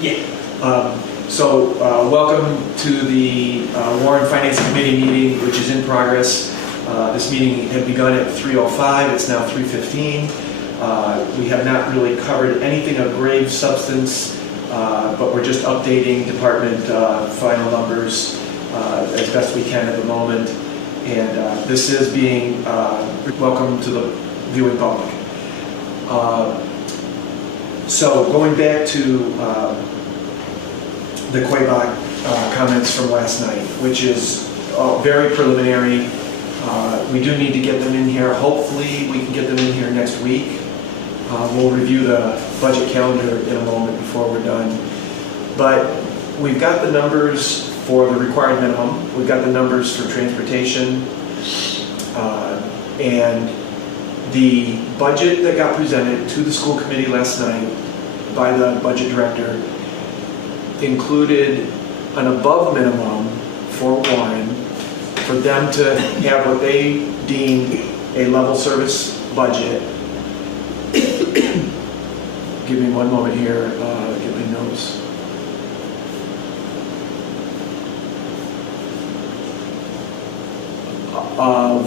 Yeah. Welcome to the Warren Finance Committee meeting, which is in progress. This meeting had begun at 3:05. It's now 3:15. We have not really covered anything of grave substance, but we're just updating department final numbers as best we can at the moment. And this is being welcome to the viewing public. So going back to the Quabog comments from last night, which is very preliminary. We do need to get them in here. Hopefully we can get them in here next week. We'll review the budget calendar in a moment before we're done. But we've got the numbers for the required minimum. We've got the numbers for transportation. And the budget that got presented to the school committee last night by the budget director included an above minimum for Warren for them to have what they deemed a level service budget. Give me one moment here, get my notes. Of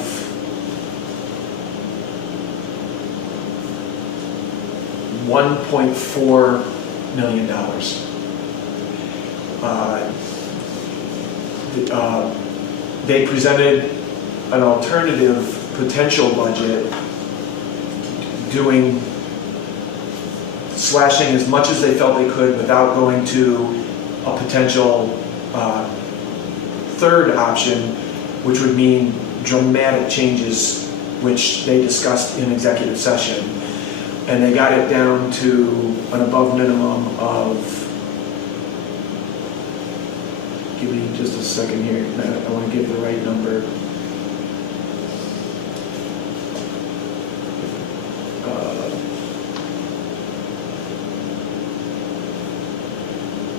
$1.4 million. They presented an alternative potential budget slashing as much as they felt they could without going to a potential third option, which would mean dramatic changes, which they discussed in executive session. And they got it down to an above minimum of, give me just a second here, I want to give the right number.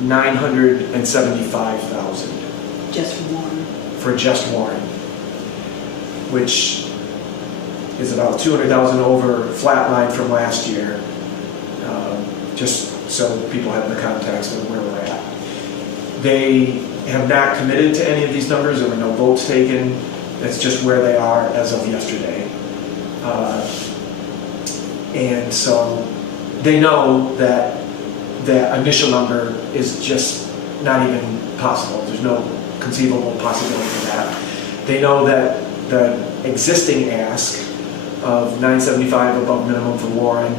$975,000. Just Warren. For just Warren, which is about $200,000 over flat line from last year, just so people have the context of where we're at. They have not committed to any of these numbers. There were no votes taken. That's just where they are as of yesterday. And so they know that the initial number is just not even possible. There's no conceivable possibility for that. They know that the existing ask of $975 above minimum for Warren,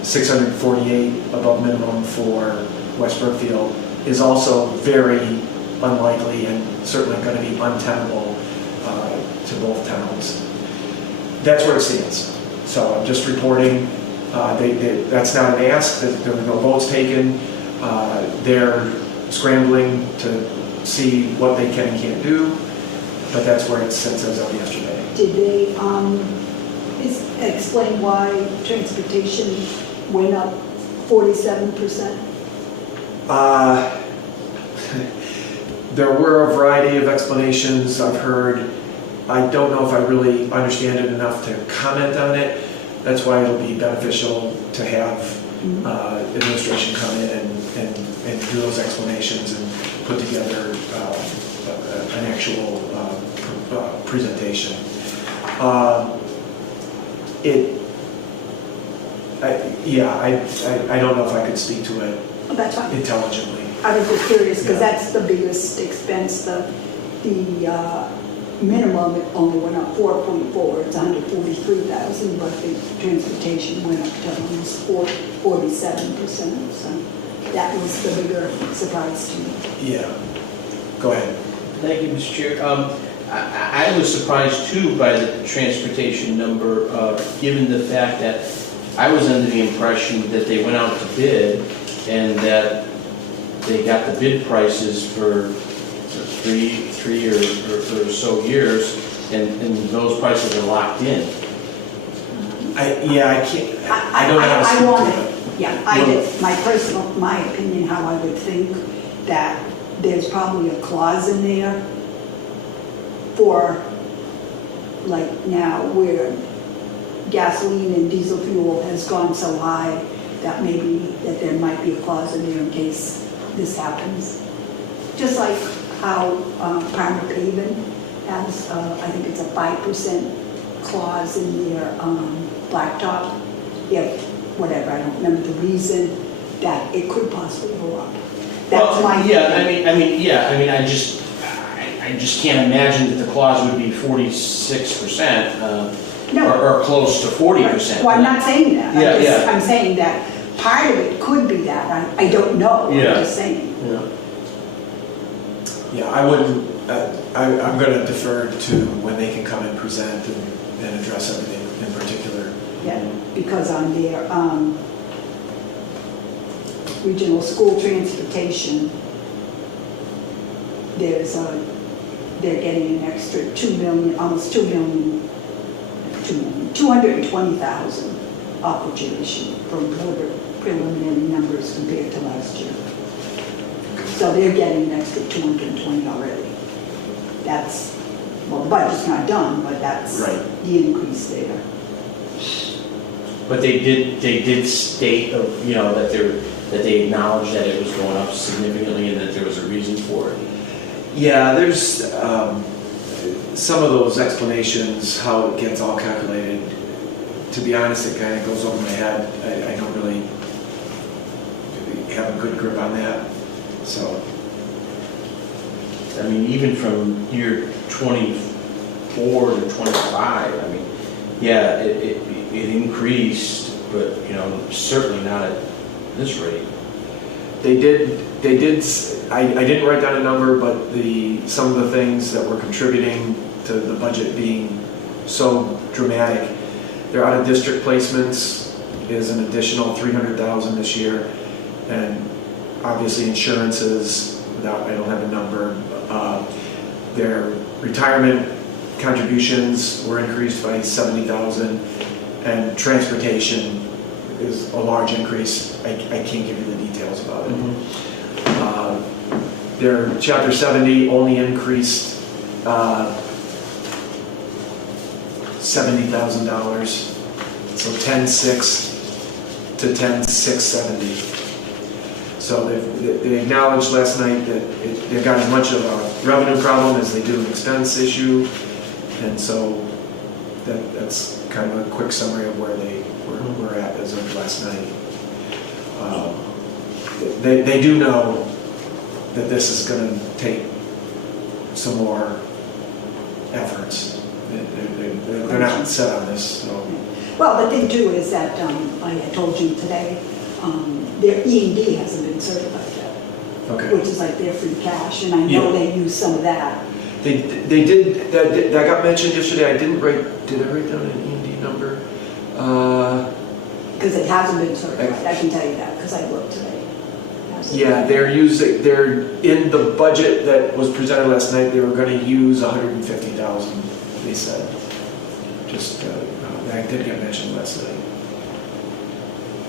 $648 above minimum for West Brookfield is also very unlikely and certainly going to be untenable to both towns. That's where it stands. So I'm just reporting. That's not an ask. There were no votes taken. They're scrambling to see what they can and can't do, but that's where it sits as of yesterday. Did they explain why transportation went up 47%? There were a variety of explanations I've heard. I don't know if I really understand it enough to comment on it. That's why it'll be beneficial to have administration come in and do those explanations and put together an actual presentation. I don't know if I could speak to it That's fine. intelligently. I was just curious because that's the biggest expense. The minimum only went up 4.4. It's $143,000, but the transportation went up to almost 47%. So that was the bigger surprise to me. Yeah. Go ahead. Thank you, Mr. Chair. I was surprised too by the transportation number, given the fact that I was under the impression that they went out to bid and that they got the bid prices for three or so years, and those prices are locked in. I can't. I don't know how to speak to it. My opinion, how I would think that there's probably a clause in there for, like now, where gasoline and diesel fuel has gone so high that maybe that there might be a clause in there in case this happens. Just like how Primer Paving has, I think it's a 5% clause in their blacktop. If, whatever, I don't remember the reason, that it could possibly go up. That's my Yeah, thinking. I just can't imagine that the clause would be 46%, No. or close to 40%. Well, I'm not saying that. Yeah. I'm saying that part of it could be that. I don't know. Yeah. I'm just saying. Yeah. Yeah, I wouldn't, I'm going to defer to when they can come and present and address everything in particular. Yeah, because on their regional school transportation, they're getting an extra 2 million, almost 2 million, 220,000 off the tuition from preliminary numbers compared to last year. So they're getting an extra 220 already. That's, well, the budget's not done, but that's Right. the increase there. But they did state, that they acknowledged that it was going up significantly and that there was a reason for it. Yeah, there's some of those explanations, how it gets all calculated. To be honest, it kind of goes over my head. I don't really have a good grip on that. So, I mean, even from year 24 to 25, I mean, yeah, it increased, but, certainly not at this rate. I didn't write down a number, but some of the things that were contributing to the budget being so dramatic, their out-of-district placements is an additional $300,000 this year, and obviously insurances, I don't have a number. Their retirement contributions were increased by $70,000, and transportation is a large increase. I can't give you the details about it. Their Chapter 70 only increased $70,000, so 10,600 to 10,670. So they acknowledged last night that they've got as much of a revenue problem as they do an expense issue, and so that's kind of a quick summary of where we're at as of last night. They do know that this is going to take some more efforts. They're not set on this, so. Well, the thing too is that, I had told you today, their E&D hasn't been certified yet, Okay. which is like their free cash, and I know Yeah. they use some of that. They did, that got mentioned yesterday. Did I write down an E&D number? Because it hasn't been certified, I can tell you that, because I looked today. It hasn't Yeah, been. they're in the budget that was presented last night, they were going to use $150,000, they said. Just, that did get mentioned last night.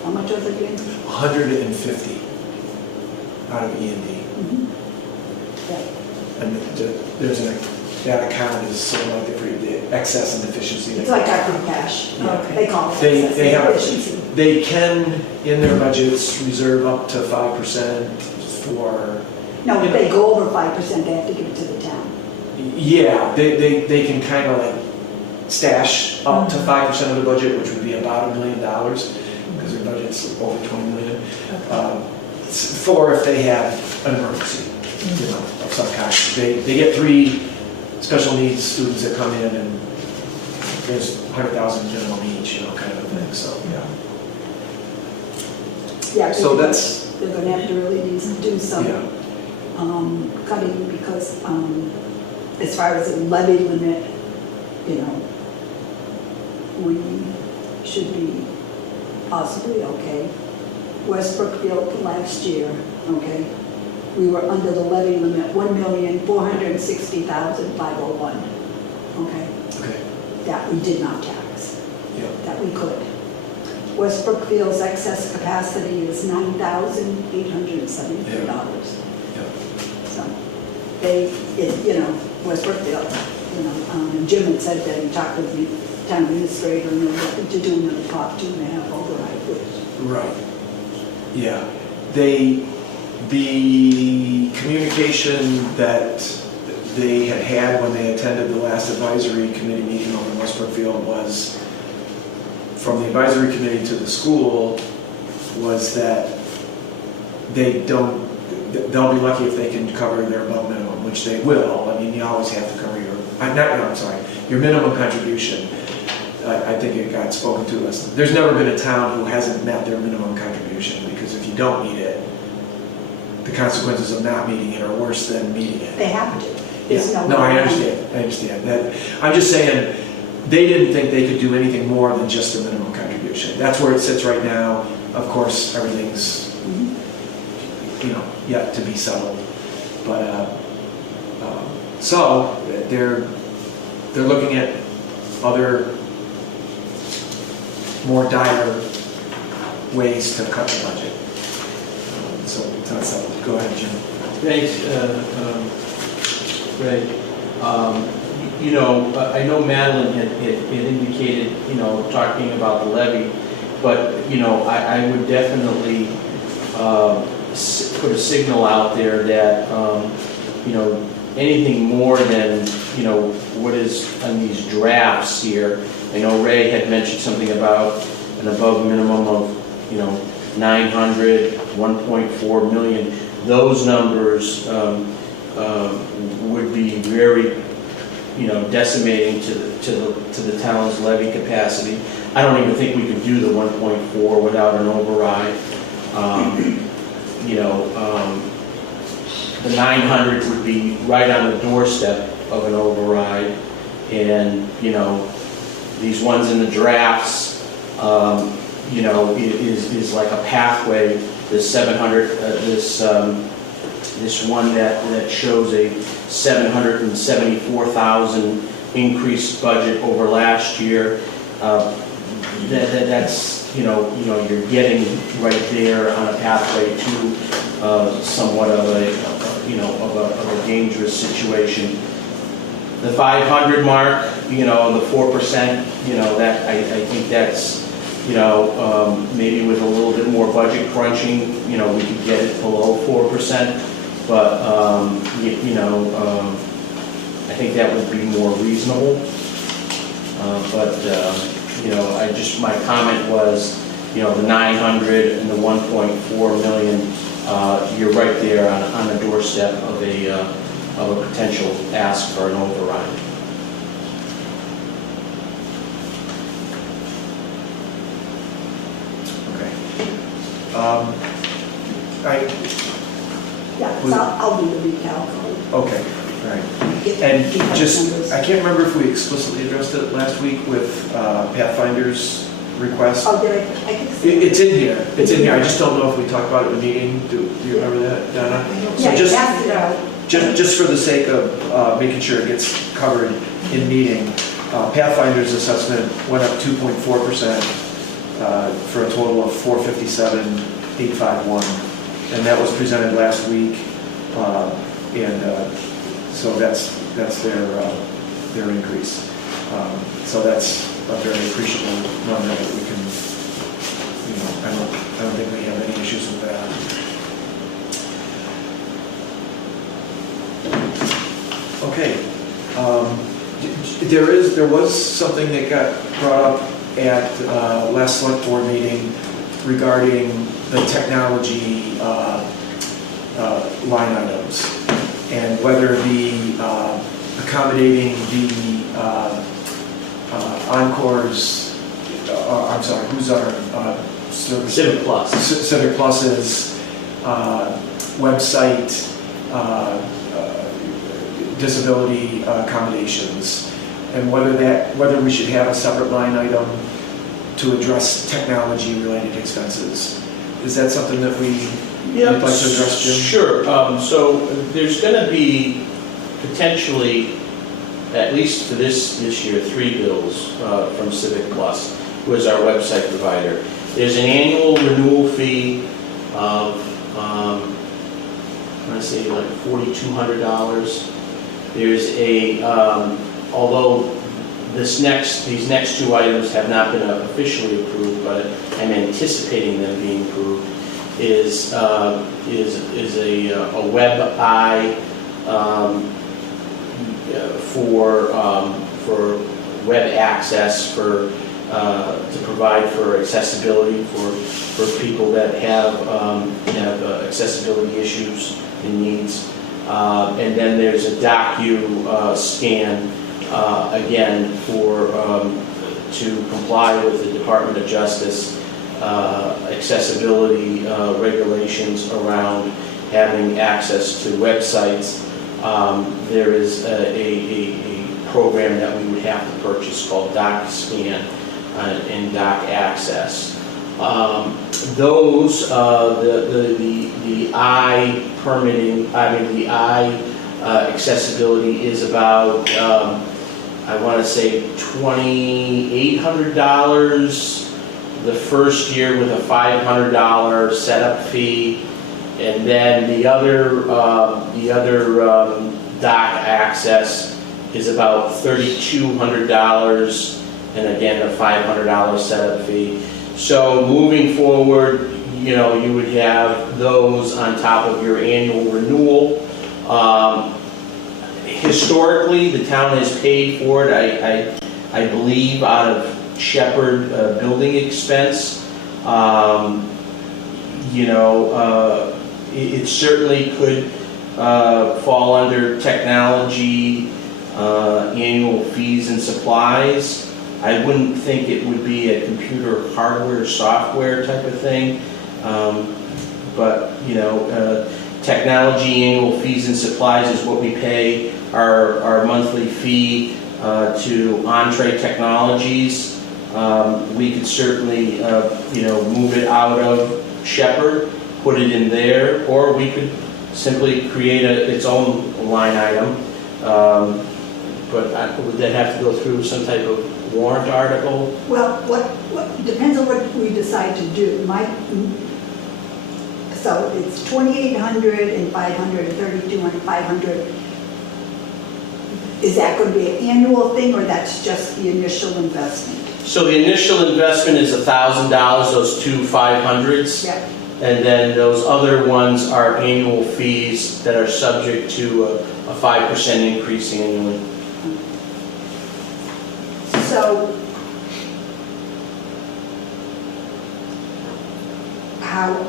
How much was it again? 150 out of E&D. Yeah. And that account is sort of like the excess and deficiency. It's like our free cash, Yeah. they call it. They excess have- efficiency. They can, in their budgets, reserve up to 5% for, No, if they go over 5%, they have to give it to the town. yeah, they can kind of like stash up to 5% of the budget, which would be about $1 million, because their budget's over 20 million, for if they have an emergency, of some kind. They get 3 special needs students that come in, and there's 100,000 minimum each, kind of a thing, so, yeah. Yeah, So that's, they're gonna have to really do some yeah, cutting, because as far as the levy limit, we should be possibly okay. West Brookfield last year, okay, we were under the levy limit, 1,460,501, okay, okay, that we did not tax, yeah, that we could. West Brookfield's excess capacity is $9,873. yeah. So West Brookfield, and Jim had said that he talked with the town administrator and they're looking to do another Prop 2.5 override, which, Right. Yeah. They The communication that they had when they attended the last advisory committee meeting over in West Brookfield was, from the advisory committee to the school, was that they'll be lucky if they can cover their above minimum, which they will. I mean, you always have to cover your minimum contribution. I think it got spoken to us. There's never been a town who hasn't met their minimum contribution, because if you don't meet it, the consequences of not meeting it are worse than meeting it. They have to. There's Yeah. no No, I way. understand that. I'm just saying, they didn't think they could do anything more than just the minimum contribution. That's where it sits right now. Of course, everything's, yet to be settled. But, so, they're looking at other, more dire ways to cut the budget. So, it's not settled. Go ahead, Jim. Thanks, Ray. I know Madeline had indicated, talking about the levy, but, I would definitely put a signal out there that, anything more than, what is on these drafts here. I know Ray had mentioned something about an above minimum of, 900, 1.4 million. Those numbers would be very, decimating to the town's levy capacity. I don't even think we could do the 1.4 without an override. The 900 would be right on the doorstep of an override, and these ones in the drafts, is like a pathway. This 700, this one that shows a 774,000 increased budget over last year. That's you're getting right there on a pathway to somewhat of a dangerous situation. The 500 mark, the 4%, that I think that's, maybe with a little bit more budget crunching, we could get it below 4%. But I think that would be more reasonable. My comment was, the 900 and the 1.4 million, you're right there on the doorstep of a potential ask for an override. Okay. Yeah, so I'll do the recalculate. Okay, all right. Get And the just, numbers. I can't remember if we explicitly addressed it last week with Pathfinder's request. Oh, did I can see It's in here, I just don't know if we talked about it in the meeting. Do you remember that, Donna? Yeah, So pass it out. just for the sake of making sure it gets covered in meeting, Pathfinder's assessment went up 2.4% for a total of 457,851, and that was presented last week, so that's their increase. So that's a very appreciable number that we can, I don't think we have any issues with that. Okay. There was something that got brought up at last select board meeting regarding the technology line items, and whether the accommodating the Encore's, who's our service? Civic Plus. Civic Plus's website disability accommodations, and whether we should have a separate line item to address technology-related expenses. Is that something that we'd like to address, Jim? Sure. So there's going to be potentially, at least for this year, 3 bills from Civic Plus, who is our website provider. There's an annual renewal fee of, I want to say like $4,200. There's a, although these next 2 items have not been officially approved, but I'm anticipating them being approved. is a web eye for web access to provide for accessibility for people that have accessibility issues and needs. And then there's a DocuScan again to comply with the Department of Justice accessibility regulations around having access to websites. There is a program that we would have to purchase called DocuScan and Doc Access. Those, the eye permitting, the eye accessibility is about, I want to say $2,800 the first year with a $500 setup fee, and then the other Doc Access is about $3,200, and again a $500 setup fee. So moving forward, you would have those on top of your annual renewal. Historically, the town has paid for it, I believe, out of Shepherd building expense. It certainly could fall under technology, annual fees and supplies. I wouldn't think it would be a computer hardware, software type of thing. But technology, annual fees and supplies is what we pay our monthly fee to Entree Technologies. We could certainly, move it out of Shepherd, put it in there, or we could simply create its own line item. But would that have to go through some type of warrant article? Well, what depends on what we decide to do. So it's 2,800 and 500, 3,200, 500. Is that going to be an annual thing, or that's just the initial investment? So the initial investment is $1,000, those two 500s. Yep. And then those other ones are annual fees that are subject to a 5% increase annually. So how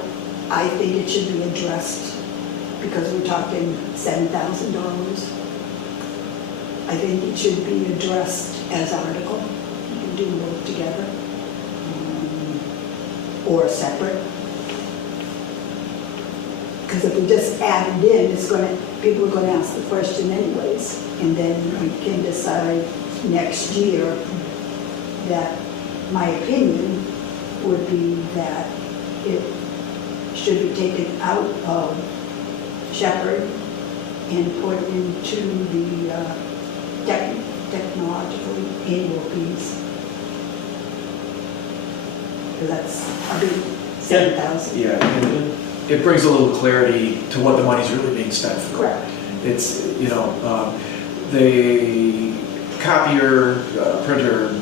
I think it should be addressed, because we're talking $7,000. I think it should be addressed as article. You can do both together, or separate. Because if we just add it in, people are gonna ask the question anyways, and then we can decide next year that my opinion would be that it should be taken out of Shepherd and put into the technological annual fees. Because that's a big 7,000. Yeah, and it brings a little clarity to what the money's really being spent for. Correct. It's, the copier, printer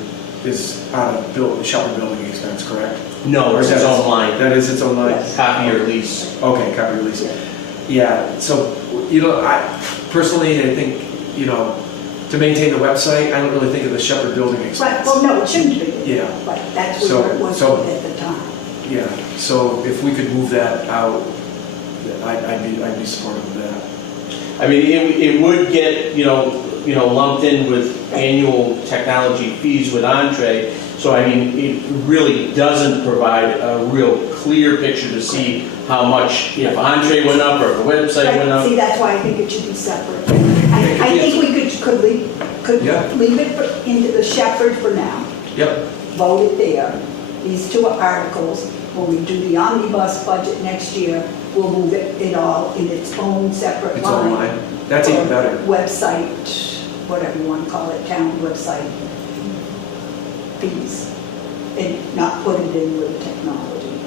is out of Shepherd building expense, correct? No, it's its own line. That is its own line? Yes. Copy or lease. Okay, copy or lease. Yeah. Yeah, so, I personally, I think, to maintain the website, I don't really think of the Shepherd building expense. Right, well, no, it shouldn't be. Yeah. But that's So- where it was so- at the time. Yeah, so if we could move that out, I'd be supportive of that. I mean, it would get, lumped in with annual technology fees with Entree. So, I mean, it really doesn't provide a real clear picture to see how much, if Entree went up or if the website went Right, up. see, that's why I think it should be separate. I think we could Yeah. leave it into the Shepherd for now, Yep, vote it there. These two articles, when we do the omnibus budget next year, we'll move it all in its own separate it's online. line. That's even or better. Website, whatever you want to call it, town website fees, and not put it in with technology.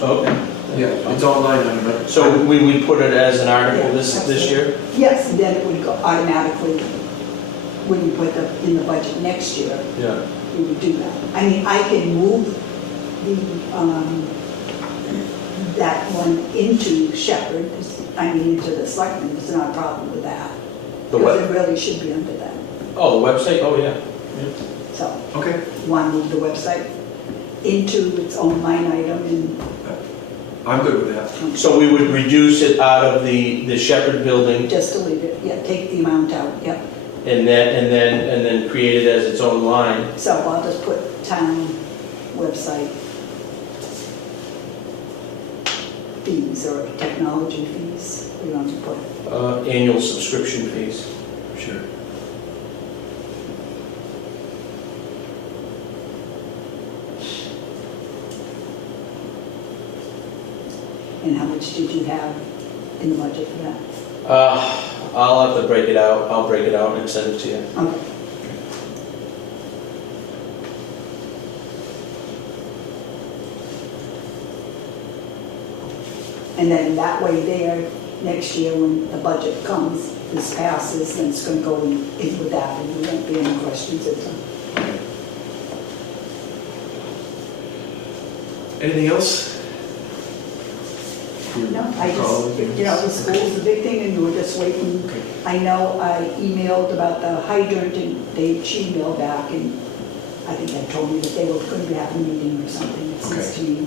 Okay. Yeah, it's online, but. So we put it as an article Yeah, this absolutely. year? Yes, and then it would go automatically, when you put in the budget next year, Yeah. we would do that. I mean, I can move that one into Shepherd, into the selectmen, there's not a problem with that. The Because what? it really should be under them. Oh, the website, oh, yeah. So, Okay. you want to move the website into its own line item and, I'm good with that. So we would reduce it out of the Shepherd building just delete it, yeah, take the amount out, yep. and then create it as its own line. So I'll just put town website fees or technology fees, we want to put. Annual subscription fees. Sure. And how much did you have in the budget for that? I'll have to break it out. I'll break it out and send it to you. Okay. And then that way there, next year when the budget comes, this passes, then it's gonna go in with that, and there won't be any questions at all. Anything else? No, I just, the school's a big thing, and you were just waiting. Okay. I know I emailed about the hydrant, and she emailed back, and I think they told me that they were going to have a meeting or something, it seems to me.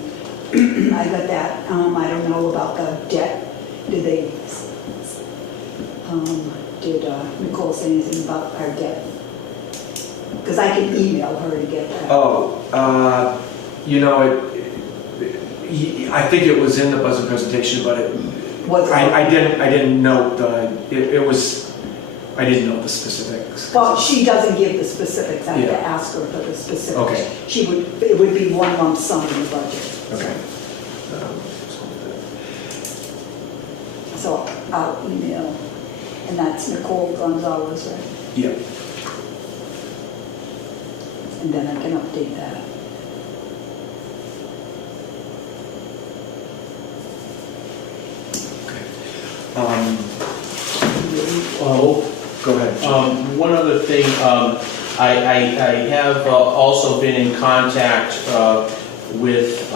I got that, I don't know about the debt, did Nicole say anything about our debt? Because I can email her to get that. Oh, I think it was in the budget presentation, but I didn't note I didn't know the specifics. Well, she doesn't give the specifics, I have to Yeah. ask her for the specifics. Okay. It would be one lump sum in the budget. Okay. So I'll email, and that's Nicole Gonzalez, right? Yeah. And then I can update that. Oh, Go ahead. one other thing, I have also been in contact with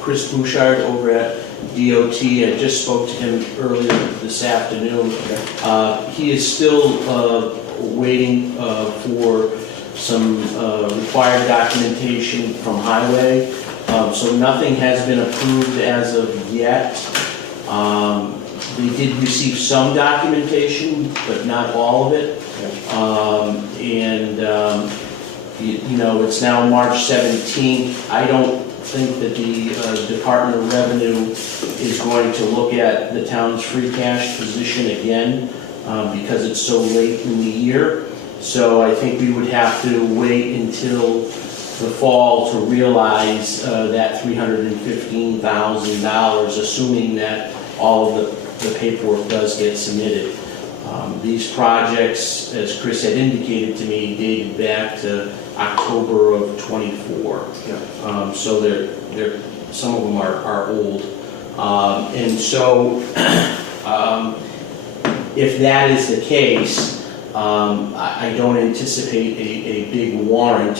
Chris Bouchard over at DOT. I just spoke to him earlier this afternoon. He is still waiting for some required documentation from Highway. So nothing has been approved as of yet. They did receive some documentation, but not all of it. It's now March 17th. I don't think that the Department of Revenue is going to look at the town's free cash position again because it's so late in the year. So I think we would have to wait until the fall to realize that $315,000, assuming that all of the paperwork does get submitted. These projects, as Chris had indicated to me, dated back to October of '24. Yeah. So they're some of them are old. And so if that is the case, I don't anticipate a big warrant,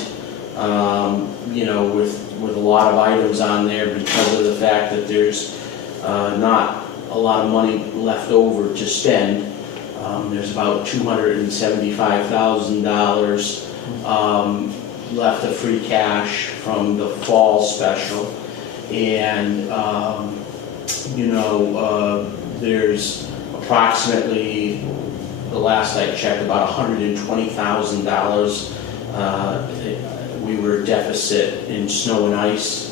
with a lot of items on there because of the fact that there's not a lot of money left over to spend. There's about $275,000 left of free cash from the fall special. And, there's approximately, the last I checked, about $120,000 we were deficit in snow and ice.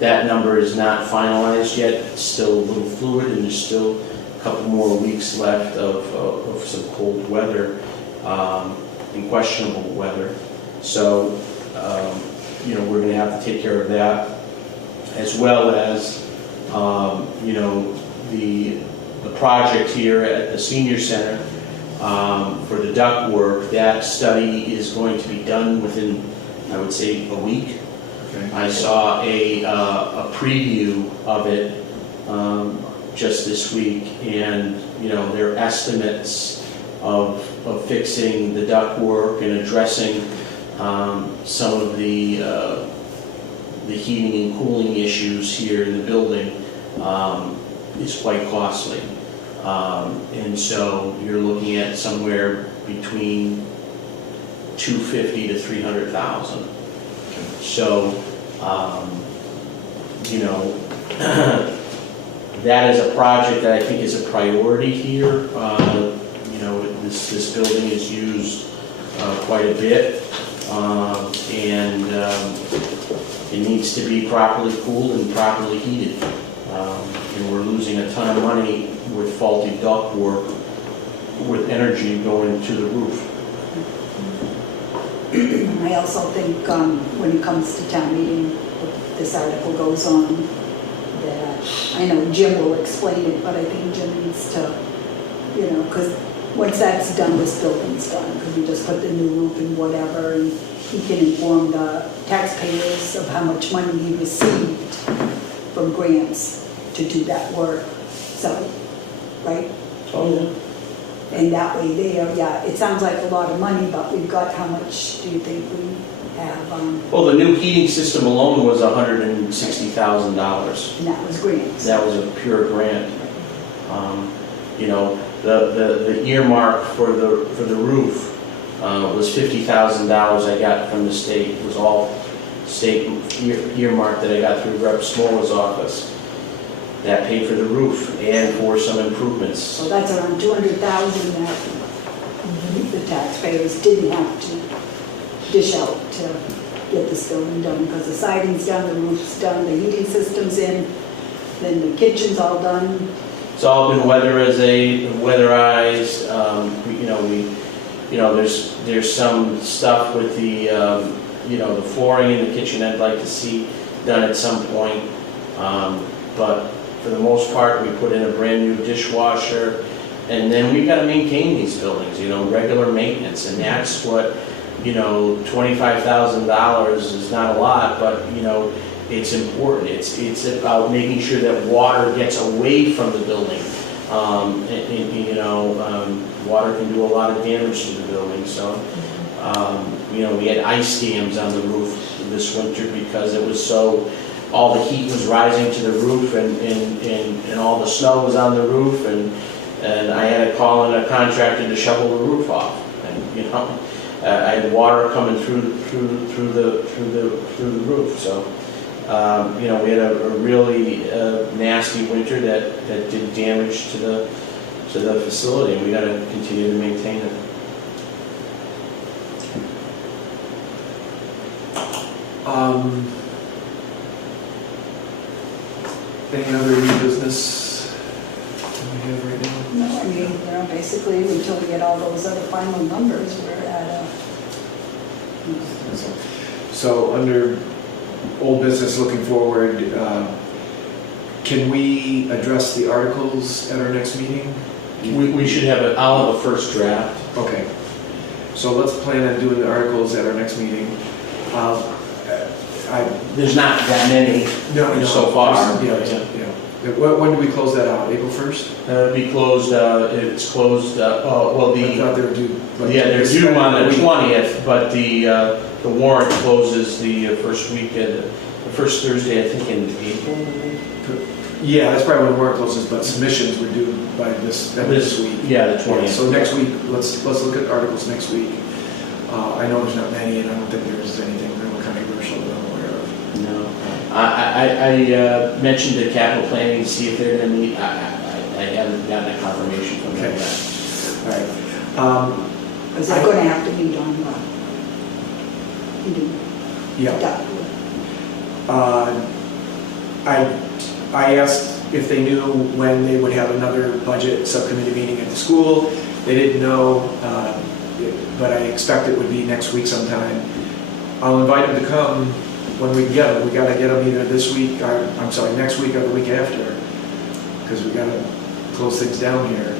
That number is not finalized yet. It's still a little fluid, and there's still a couple more weeks left of some cold weather and questionable weather. So, we're going to have to take care of that, as well as, the project here at the senior center for the duct work. That study is going to be done within, I would say, a week. Okay. I saw a preview of it just this week, and their estimates of fixing the ductwork and addressing some of the the heating and cooling issues here in the building is quite costly. And so you're looking at somewhere between $250,000 to $300,000. So, you know, that is a project that I think is a priority here. You know, this building is used quite a bit, and it needs to be properly cooled and properly heated. And we're losing a ton of money with faulty ductwork, with energy going to the roof. I also think when it comes to town meeting, this article goes on that, I know Jim will explain it, but I think Jim needs to, you know, because once that's done, this building's done, because we just put the new roof and whatever, and he can inform the taxpayers of how much money he received from grants to do that work, so, right? Oh, yeah. And that way there, yeah, it sounds like a lot of money, but we've got, how much do you think we have? Well, the new heating system alone was $160,000. And that was grants. That was a pure grant. You know, the earmark for the roof was $50,000 I got from the state. It was all state earmark that I got through Rep. Smola's office. That paid for the roof and for some improvements. So that's around 200,000 that the taxpayers didn't have to dish out to get this building done, because the siding's done, the roof's done, the heating system's in, then the kitchen's all done. It's all been weatherized. There's some stuff with the the flooring in the kitchen I'd like to see done at some point. But for the most part, we put in a brand new dishwasher, and then we've got to maintain these buildings, regular maintenance, and that's what, $25,000 is not a lot, but, it's important. It's about making sure that water gets away from the building. Water can do a lot of damage to the building, so, we had ice dams on the roof this winter because it was so, all the heat was rising to the roof, and all the snow was on the roof, and I had to call in a contractor to shovel the roof off. And I had water coming through the roof. So we had a really nasty winter that did damage to the facility, and we got to continue to maintain it. Any other new business that we have right now? No, I mean, basically, until we get all those other final numbers, we're at a... So under old business looking forward, can we address the articles at our next meeting? We should have I'll have a first draft. Okay. So let's plan on doing the articles at our next meeting. There's not that many so far. Yeah. When do we close that out? April 1st? It'll be closed, it's closed, I thought they were due. they're due on the 20th, but the warrant closes the first week, the first Thursday, I think, in April. Yeah, that's probably when the warrant closes, but submissions were due by this week. Yeah, the 20th. So next week, let's look at articles next week. I know there's not many, and I don't think there's anything real controversial that I'm aware of. No. I mentioned the capital planning to see if they're going to meet. I haven't gotten a confirmation from them yet. All right. Because they're going to have to meet on Yeah. I asked if they knew when they would have another budget subcommittee meeting at the school. They didn't know, but I expect it would be next week sometime. I'll invite them to come when we can get them. We got to get them either this week, next week or the week after, because we got to close things down here.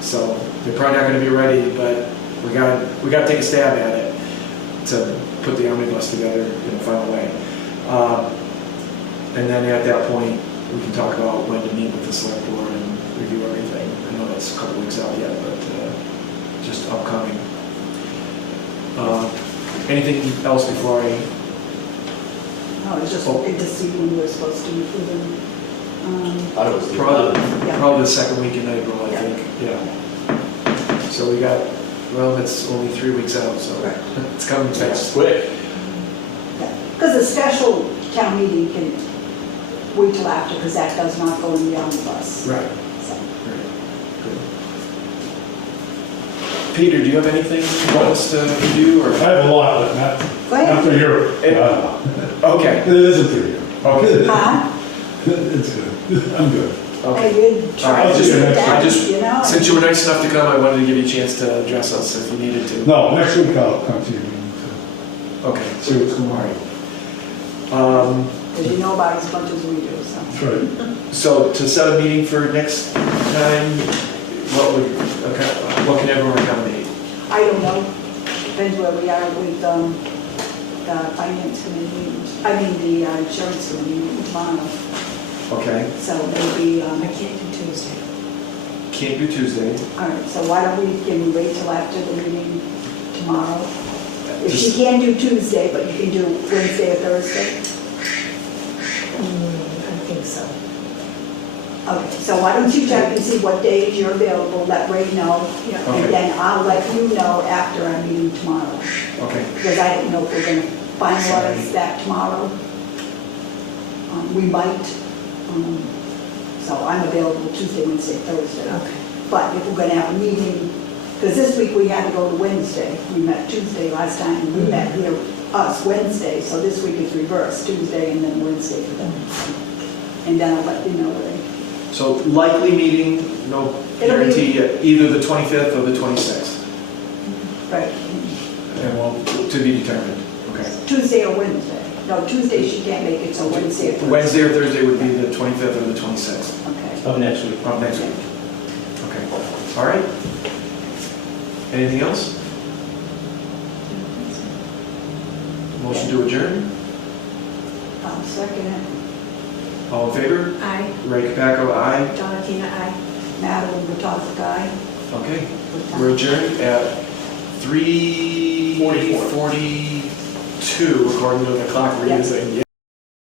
So they're probably not going to be ready, but we got to take a stab at it to put the omnibus together in a final way. And then at that point, we can talk about when to meet with the select board and review everything. I know that's a couple weeks out yet, but just upcoming. Anything else before I I was just looking to see when we're supposed to meet with them. Thought it was the Probably, 11th. Yeah. probably the second week in April, I Yeah. think, yeah. So we got, well, it's only 3 weeks out, so Right. it's coming That's fast. quick. Because the special town meeting can wait till after, because that does not go in the omnibus. Right, So, right, good. Peter, do you have anything you want us to review, or? I have a lot, but not, Go ahead. not for your, Okay, it isn't for you. okay, Huh? It's good, I'm good. okay. Hey, you try I'll to just- sit I down, just- you know? Since you were nice enough to come, I wanted to give you a chance to address us if you needed to. No, next week I'll come to you Okay. and see what's going All on. right. Because you know about it as much as we do, so. That's right. So to set a meeting for next time, what can everyone accommodate? I don't know, depends where we are with the finance committee, I mean, the insurance committee tomorrow. Okay, So maybe, I can't do Tuesday. can't do Tuesday. all right, so why don't we, can we wait till after the meeting tomorrow? If she Just- can't do Tuesday, but you can do Wednesday or Thursday? I think so. Okay, so why don't you check and see what days you're available, let Ray know, Yeah. Okay. and then I'll let you know after our meeting tomorrow. Okay, Because I don't know if we're gonna finalize that tomorrow. We might, so I'm available Tuesday, Wednesday, Thursday. Okay. But if we're gonna have a meeting, because this week we had to go to Wednesday, we met Tuesday last time, and we met here, us, Wednesday, so this week is reversed, Tuesday and then Wednesday for them. And then I'll let you know what so likely meeting, no It'll be- guarantee, either the 25th or the 26th, right, and we'll, to be determined. Okay. Tuesday or Wednesday. No, Tuesday she can't make it, so Wednesday or Thursday. Wednesday or Thursday would be the 25th or the 26th Okay. Of next week. of next week. Okay, all right. Anything else? Motion to adjourn? I'll second it. All in favor? Aye. Ray Capaco, aye. Donna Kina, aye. Madeline Vitale guy. Okay, we're adjourned at 3:42, according to the clock we're Yeah. using.